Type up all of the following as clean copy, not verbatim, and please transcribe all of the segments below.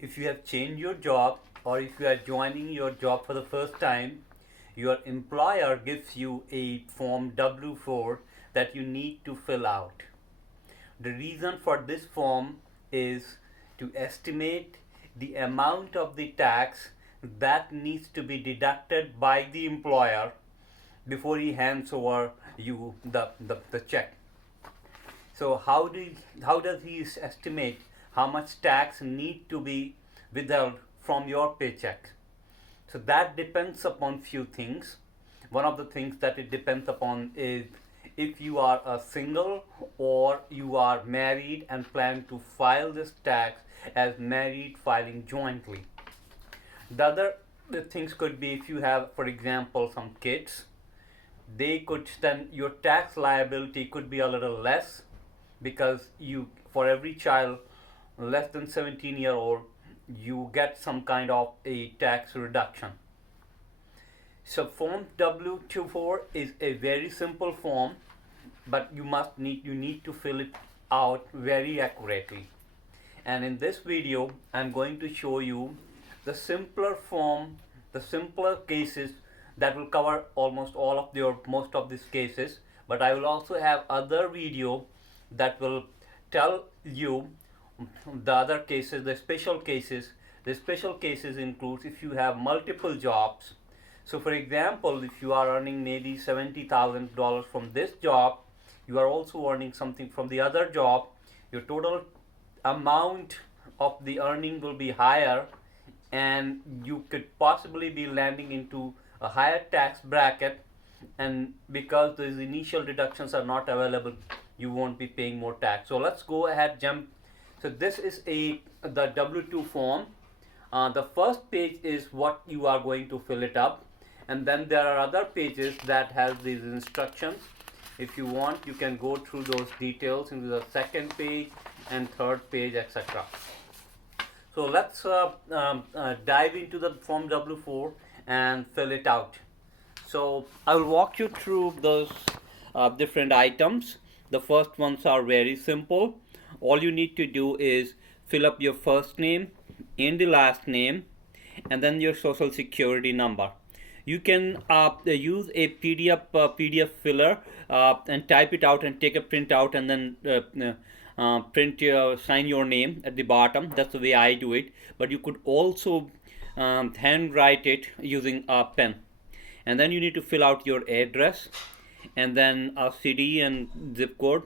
if you have changed your job or if you are joining your job for the first time, your employer gives you a form W4 that you need to fill out. The reason for this form is to estimate the amount of the tax that needs to be deducted by the employer before he hands over you the check. So how does he estimate how much tax need to be withheld from your paycheck? So that depends upon few things. One of the things that it depends upon is if you are a single or you are married and plan to file this tax as married filing jointly. The other things could be if you have, for example, some kids, they could then your tax liability could be a little less because you for every child less than 17-year-old you get some kind of a tax reduction. So form W24 is a very simple form, but you need to fill it out very accurately. And in this video I'm going to show you the simpler form, the simpler cases that will cover almost all of your most of these cases, but I will also have other video that will tell you the other cases, the special cases. The special cases includes if you have multiple jobs. So for example, if you are earning maybe $70,000 from this job, you are also earning something from the other job, your total amount of the earning will be higher and you could possibly be landing into a higher tax bracket, and because those initial deductions are not available you won't be paying more tax. So let's go ahead jump. So this is the W2 form. The first page is what you are going to fill it up, and then there are other pages that have these instructions. If you want you can go through those details into the second page and third page, etc. So let's dive into the form W4 and fill it out. So I will walk you through those different items. The first ones are very simple. All you need to do is fill up your first name and the last name and then your social security number. You can use a PDF filler and type it out and take a print out and then sign your name at the bottom. That's the way I do it, but you could also handwrite it using a pen. And then you need to fill out your address and then a city and zip code.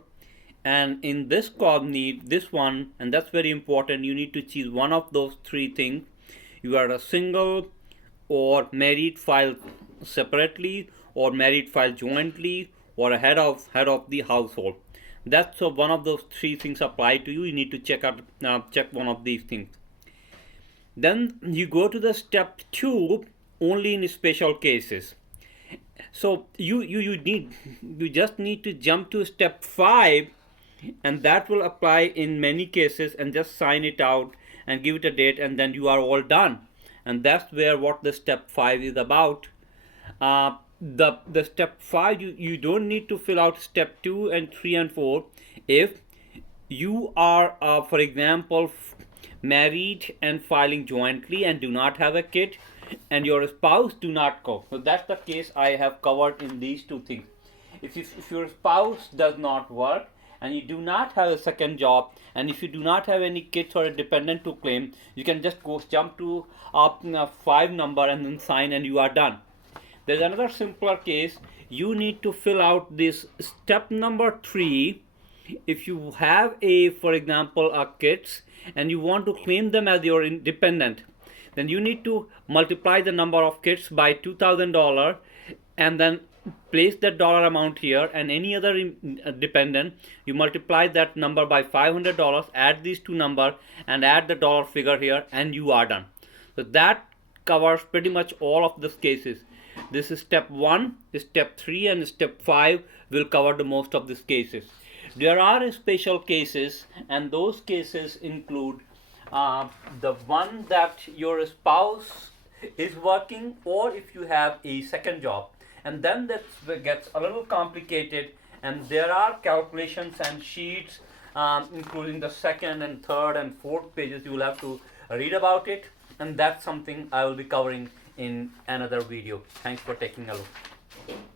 And in this column, this one, and that's very important, you need to choose one of those three things. You are a single or married filed separately or married filed jointly or a head of the household. That's one of those three things apply to you. You need to check one of these things. Then you go to the step 2 only in special cases. So you just need to jump to step 5, and that will apply in many cases, and just sign it out and give it a date, and then you are all done. And that's where what the step 5 is about. The step 5, you don't need to fill out step 2 and 3 and 4 if you are for example married and filing jointly and do not have a kid and your spouse do not go. So that's the case I have covered in these two things. If your spouse does not work and you do not have a second job, and if you do not have any kids or a dependent to claim, you can just go jump to 5 number and then sign and you are done. There's another simpler case. You need to fill out this step number 3. If you have for example kids and you want to claim them as your independent, then you need to multiply the number of kids by $2,000 and then place that dollar amount here, and any other dependent you multiply that number by $500, add these two numbers and add the dollar figure here, and you are done. So that covers pretty much all of these cases. This is step 1, step 3 and step 5 will cover the most of these cases. There are special cases, and those cases include the one that your spouse is working, or if you have a second job, and then that gets a little complicated, and there are calculations and sheets including the second and third and fourth pages. You will have to read about it, and that's something I will be covering in another video. Thanks for taking a look.